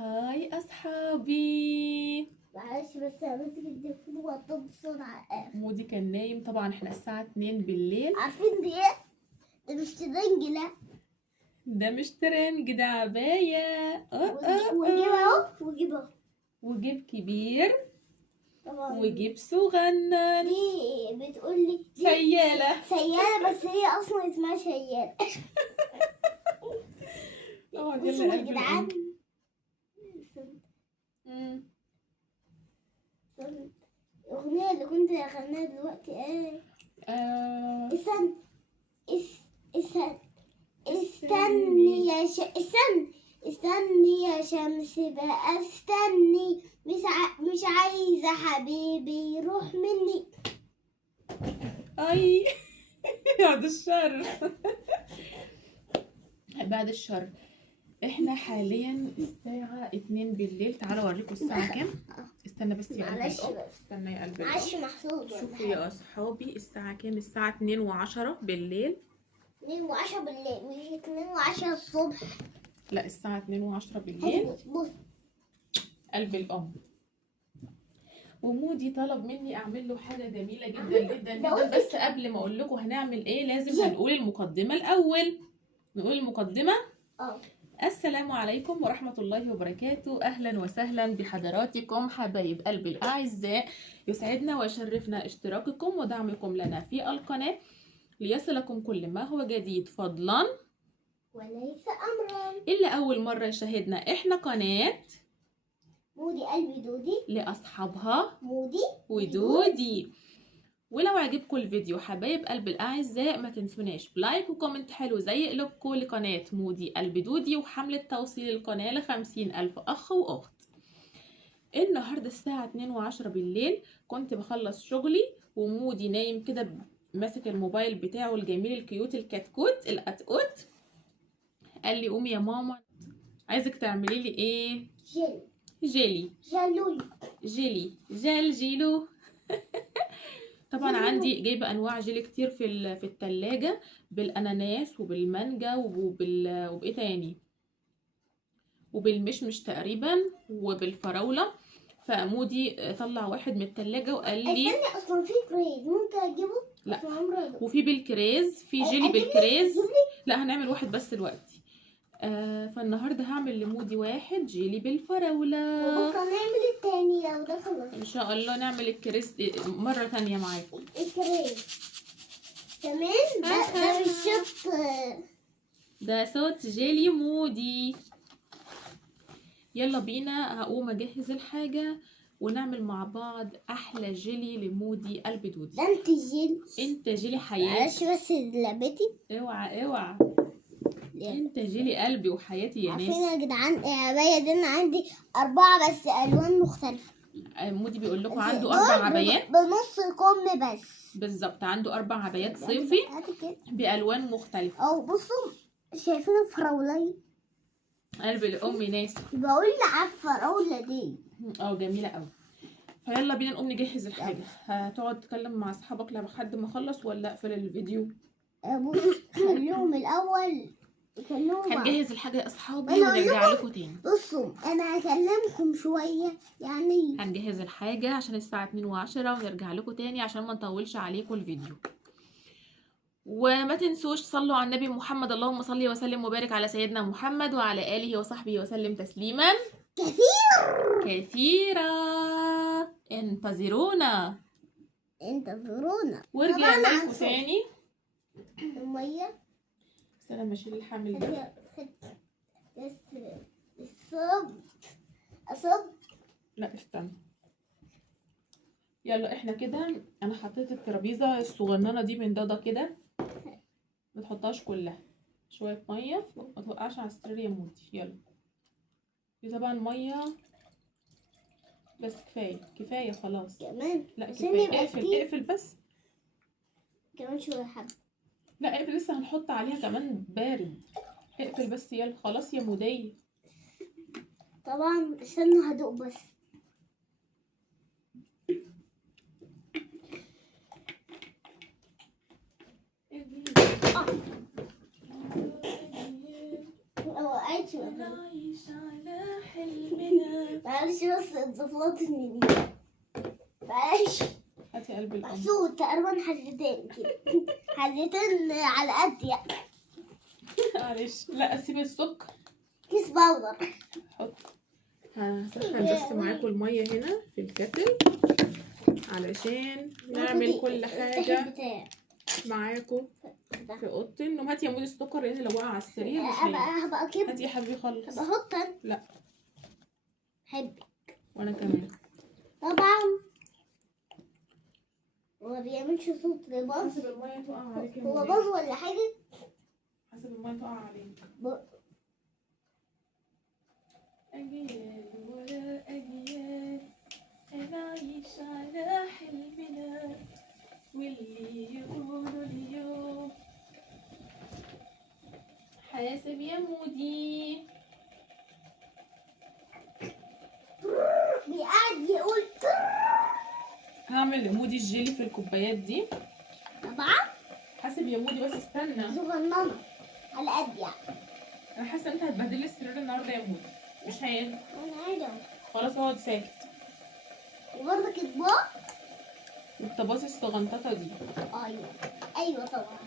هاي أصحابي. معلش بس همسك التليفون وأطب بسرعة. مودي كان نايم طبعا، احنا الساعة 2 بالليل. عارفين دي ايه؟ ده مش ترنج، لا. ده مش ترنج، ده عباية. وجيب اهو، وجيب اهو. وجيب كبير طبعا وجيب صغنن. دي بتقولي دي سيالة. سيالة، بس هي أصلا اسمها شيالة. اقعد بصوا يلا يا يا قلب جدعان. الأم. الأغنية اللي كنت أغنيها دلوقتي ايه؟ استنى استني يا استني يا شمس بقى، استني. مش عايزة حبيبي يروح مني. اي بعد الشر. بعد الشر. احنا حاليا الساعة 2 بالليل. تعالوا اوريكم الساعة كام. استنى بس يا قلب معلش الأم. بس. استنى يا قلب معلش الأم. محسود. شوفوا يا اصحابي الساعة كام. الساعة 2:10 بالليل. 2:10 بالليل، مش 2:10 الصبح. لا، الساعة 2:10 بالليل. بص. قلب الأم. ومودي طلب مني اعمل له حاجة جميلة جدا جدا جدا، بس قبل ما اقول لكم هنعمل ايه لازم هنقول المقدمة الاول. نقول المقدمة. السلام عليكم ورحمة الله وبركاته. أهلا وسهلا بحضراتكم حبايب قلبي الأعزاء. يسعدنا ويشرفنا اشتراككم ودعمكم لنا في القناة ليصلكم كل ما هو جديد فضلا وليس أمرا. إلا أول مرة يشاهدنا إحنا قناة مودي قلبي دودي لأصحابها مودي ودودي. ولو عجبكم الفيديو حبايب قلب الأعزاء ما تنسوناش بلايك وكومنت حلو زي قلوبكم لقناة مودي قلب دودي، وحملة توصيل القناة ل50,000 أخ وأخت. النهاردة الساعة 2:10 بالليل، كنت بخلص شغلي ومودي نايم كده ماسك الموبايل بتاعه الجميل الكيوت الكتكوت القتقوت. قال لي قومي يا ماما عايزك تعملي لي ايه؟ جيلي جيلو. طبعا عندي جايبه انواع جيلي كتير في التلاجة، بالاناناس وبالمانجا وبايه تاني، وبالمشمش تقريبا وبالفراوله. فمودي طلع واحد من التلاجة وقال لي استني، اصلا في كريز ممكن اجيبه. لا، وفي بالكريز، في جيلي بالكريز. لا، هنعمل واحد بس دلوقتي. فالنهارده هعمل لمودي واحد جيلي بالفراوله، وبكره نعمل التاني لو ده خلاص. ان شاء الله نعمل الكريز مره تانية معاكم. الكريز كمان ده بالشط. ده صوت جيلي مودي. يلا بينا، هقوم اجهز الحاجه ونعمل مع بعض احلى جيلي لمودي قلب دودي. ده انت جيلي حياتي. معلش بس لعبتي. اوعى انت جيلي قلبي وحياتي يا ناس. عارفين يا جدعان العباية دي انا عندي 4 بس الوان مختلفة. مودي بيقول لكم عنده 4 عبايات بنص كم بس. بالظبط، عنده 4 عبايات صيفي بالوان مختلفه. او بصوا، شايفين الفراولة؟ قلب الام ناس بقول على الفراولة دي. جميله قوي. فيلا بينا نقوم نجهز الحاجه. هتقعد تتكلم مع اصحابك لحد ما اخلص ولا اقفل الفيديو؟ بص، خليهم الاول هنجهز الحاجه يا اصحابي ونرجع لكم تاني. بصوا انا هكلمكم شويه يعني. هنجهز الحاجه عشان الساعه 2:10 ونرجع لكم تاني عشان ما نطولش عليكم الفيديو. وما تنسوش صلوا على النبي محمد، اللهم صل وسلم وبارك على سيدنا محمد وعلى اله وصحبه وسلم تسليما كثيرا. انتظرونا ورجعنا لكم تاني. الميه بس انا ماشي الحمل ده. اصب. لا استنى. يلا احنا كده، انا حطيت الترابيزه الصغننه دي من ضده كده، ما تحطهاش كلها، شويه ميه ما توقعش على السرير يا مودي. يلا دي طبعا ميه بس كفايه خلاص. كمان لا كفايه. اقفل بس كمان شويه حبه. لا اقفل، لسه هنحط عليها كمان بارد. اقفل بس يلا خلاص يا مودية. طبعا استنوا هدوق بس. ما وقعتش نعيش على حلمنا. معلش بس اتزفلطت مني. معلش. هاتي قلب الأم. محسود تقريبا حلتين كده. حلتين على قد يعني. معلش، لا اسيب السكر. كيس باودر. حط. هسخن بس معاكم المية هنا في الكتل علشان نعمل كل حاجة معاكم في اوضه النوم. هاتي يا مودي السكر لان لو وقع على السرير مش هبقى كده. هاتي يا حبيبي خلص. هبقى احط انا. لا حبي. وانا كمان. طبعا هو ما بيعملش صوت باظ. حسب الميه تقع عليك يا هو مودي. باظ ولا حاجه؟ حسب الميه تقع عليك. اجيال ورا اجيال نعيش على حلمنا واللي يقولوا اليوم. حاسب يا مودي. بيقعد يقول هعمل لمودي الجيلي في الكوبايات دي. طبعا. حاسب يا مودي بس استنى. صغننه على قد يعني. انا حاسه انت هتبهدلي السرير النهارده يا مودي. مش هينفع. انا عايزه. خلاص اقعد ساكت. وبرضك اطباق. والطباس الصغنططه دي. ايوه طبعا.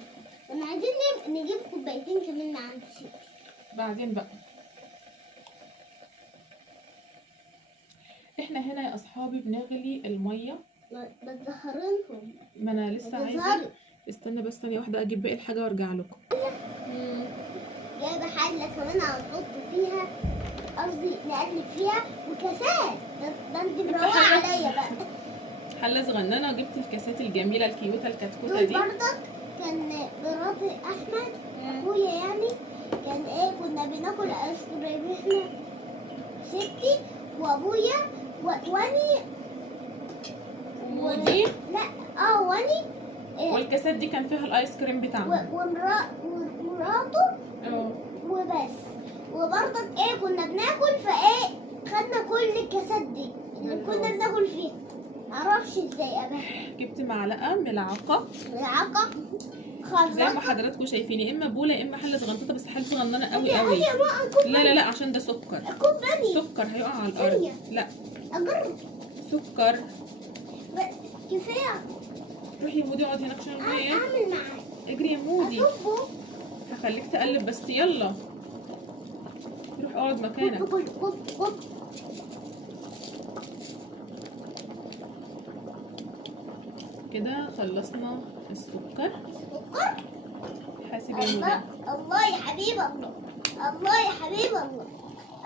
انا عايزين نجيب كوبايتين كمان مع الشيء. بعدين بقى. احنا هنا يا اصحابي بنغلي الميه. بتزهرينهم. ما انا لسه عايزه. استنى بس ثانيه واحده اجيب باقي الحاجه وارجع لكم. جايبه حله كمان هنحط فيها، قصدي نقلب فيها وكاسات. ده انت مروقه عليا بقى. حله صغننه جبت الكاسات الجميله الكيوته الكتكوته دول دي. برضك كان مرات احمد اخويا يعني كان كنا بناكل ايس كريم احنا ستي وابويا واني ودي لا واني والكاسات دي كان فيها الايس كريم بتاعنا ومراته وبس. وبرضك كنا بناكل خدنا كل الكاسات دي اللي كنا بناكل فيها. معرفش ازاي ابقى. جبت معلقه ملعقه زي ما حضراتكم شايفين، يا اما بوله يا اما حله صغنططه، بس حله صغننه قوي قوي. لا عشان ده سكر. سكر هيقع على الارض. لا اجرب سكر. كفايه. روحي يا مودي اقعد هناك عشان الميه. اعمل معاك. اجري يا مودي. هخليك تقلب بس يلا. روح اقعد مكانك. كده خلصنا السكر. حاسب يا مودي. الله يا حبيب الله. الله يا حبيب الله.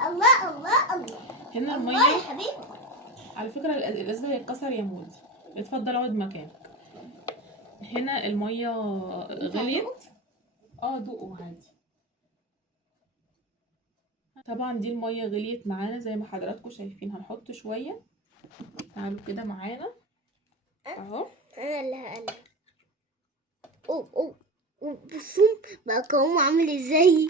الله هنا الميه. الله يا حبيب. على فكره الازاز هيتكسر يا مودي. اتفضل اقعد مكانك. هنا الميه غليت. دوقوا عادي. طبعا دي الميه غليت معانا زي ما حضراتكم شايفين. هنحط شويه. تعالوا كده معانا اهو. انا اللي هقلب. بصوا بقى قوامه عامل ازاي.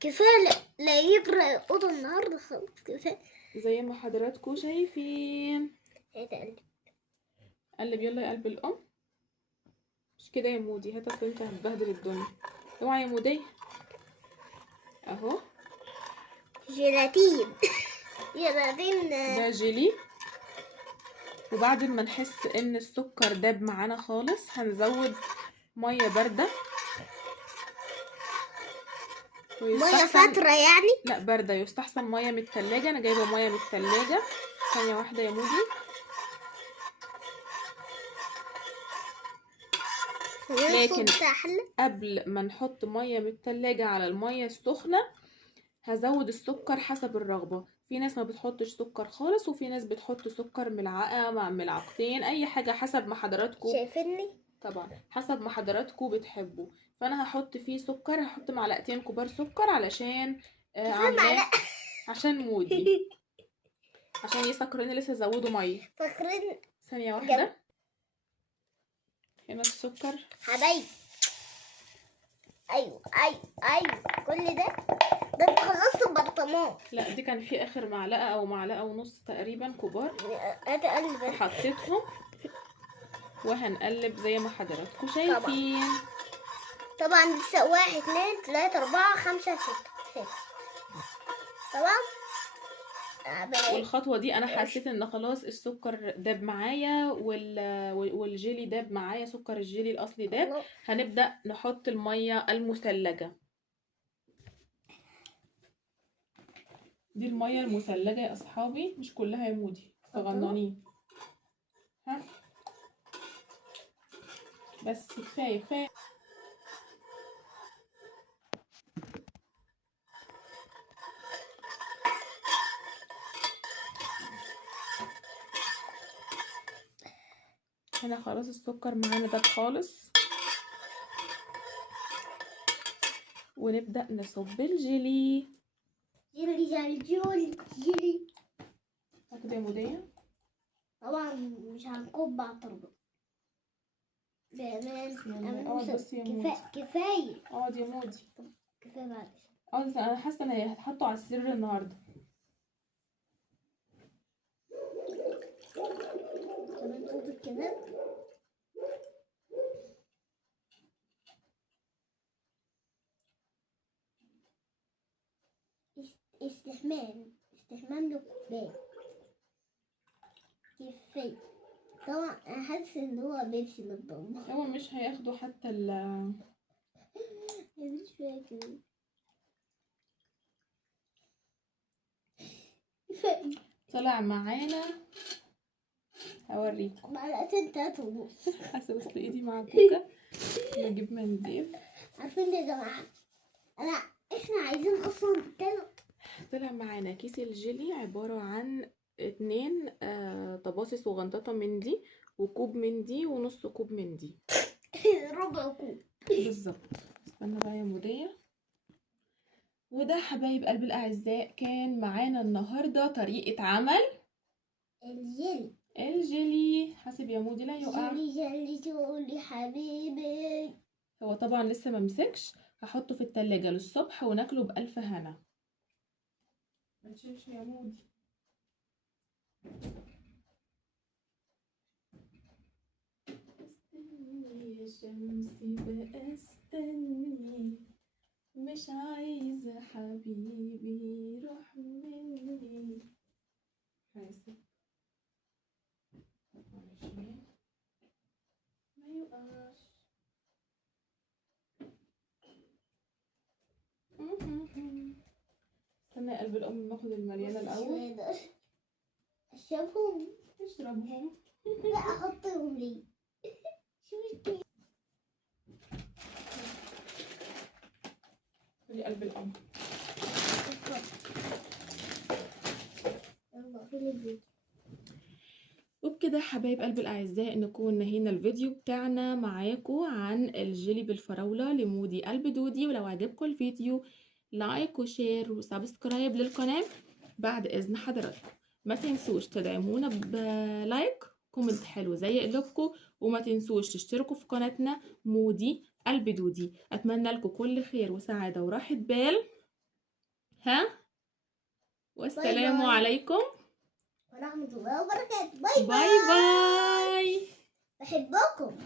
كفايه لا يجرى الاوضه النهارده خالص. كفايه زي ما حضراتكم شايفين. قلب يلا يا قلب الام. مش كده يا مودي. هات اصل انت هتبهدل الدنيا. اوعى يا مودي. اهو جيلاتين. ده جيلي. وبعد ما نحس ان السكر داب معانا خالص هنزود ميه بارده. ميه فتره يعني؟ لا بارده. يستحسن ميه من التلاجة. انا جايبه ميه من التلاجة. ثانيه واحده يا مودي. لكن قبل ما نحط ميه من التلاجة على الميه السخنه هزود السكر حسب الرغبه. في ناس ما بتحطش سكر خالص وفي ناس بتحط سكر ملعقه مع ملعقتين. اي حاجه حسب ما حضراتكم شايفيني. طبعا حسب ما حضراتكم بتحبوا. فانا هحط فيه سكر. هحط معلقتين كبار سكر علشان عشان مودي عشان يسكرني. لسه زودوا ميه. فاكرين. ثانيه واحده. هنا السكر حبايبي. ايوه كل ده انت خلصت البرطمان. لا دي كان في اخر معلقه او معلقه ونص تقريبا كبار. هتقلب. حطيتهم وهنقلب زي ما حضراتكم شايفين. طبعا لسه 1 2 3 4 5 6 تمام. والخطوة دي انا حسيت ان خلاص السكر داب معايا والجيلي داب معايا، سكر الجيلي الاصلي داب. هنبدأ نحط المية المثلجة. دي المية المثلجة يا اصحابي، مش كلها يا مودي، صغننين. ها بس كفاية كفاية. هنا خلاص السكر معانا داب خالص، ونبدأ نصب الجيلي. جيلي كده يا مودية. طبعا مش هنكب على الترابيزة بأمان. اقعد بس يا مودي. كفاية. اقعد يا مودي. كفاية معلش. اقعد، انا حاسة ان هتحطوا على السرير النهاردة. كمان صوت الكلاب. استحمام للكوباية. كفاية. طبعا انا حاسس ان هو بيبسي بالضم. هو مش هياخدوا حتى مش فاكر. كفاية. طلع معانا، هوريكم. معلقتين 3 ونص. حاسه بس ايدي معكوكه، نجيب منديل. عارفين يا جماعة، احنا عايزين اصلا طلع معانا كيس الجيلي عبارة عن 2 طباصي صغنططة من دي، وكوب من دي، ونص كوب من دي. ربع كوب بالظبط. استنى بقى يا مودية. وده حبايب قلب الأعزاء كان معانا النهاردة طريقة عمل الجيلي. حاسب يا مودي لا يقع. جيلي حبيبي. هو طبعا لسه ممسكش، هحطه في التلاجة للصبح وناكله بألف هنا. ما تشيلش يا مودي. استني يا شمسي بقى استني، مش عايزة حبيبي يروح مني. حاسب علشان ما يقعش. استنى يا قلب الأم ناخد المليانة الأول. اشربهم. اشربهم. لا احطهم ليه. خلي قلب الأم. وبكده حبايب قلب الأعزاء نكون نهينا الفيديو بتاعنا معاكم عن الجيلي بالفراولة لمودي قلب دودي. ولو عجبكم الفيديو لايك وشير وسبسكرايب للقناة بعد إذن حضراتكم. ما تنسوش تدعمونا بلايك كومنت حلو زي قلوبكم، وما تنسوش تشتركوا في قناتنا مودي قلب دودي. أتمنى لكم كل خير وسعادة وراحة بال. والسلام عليكم ورحمة الله وبركاته. باي باي. بحبكم.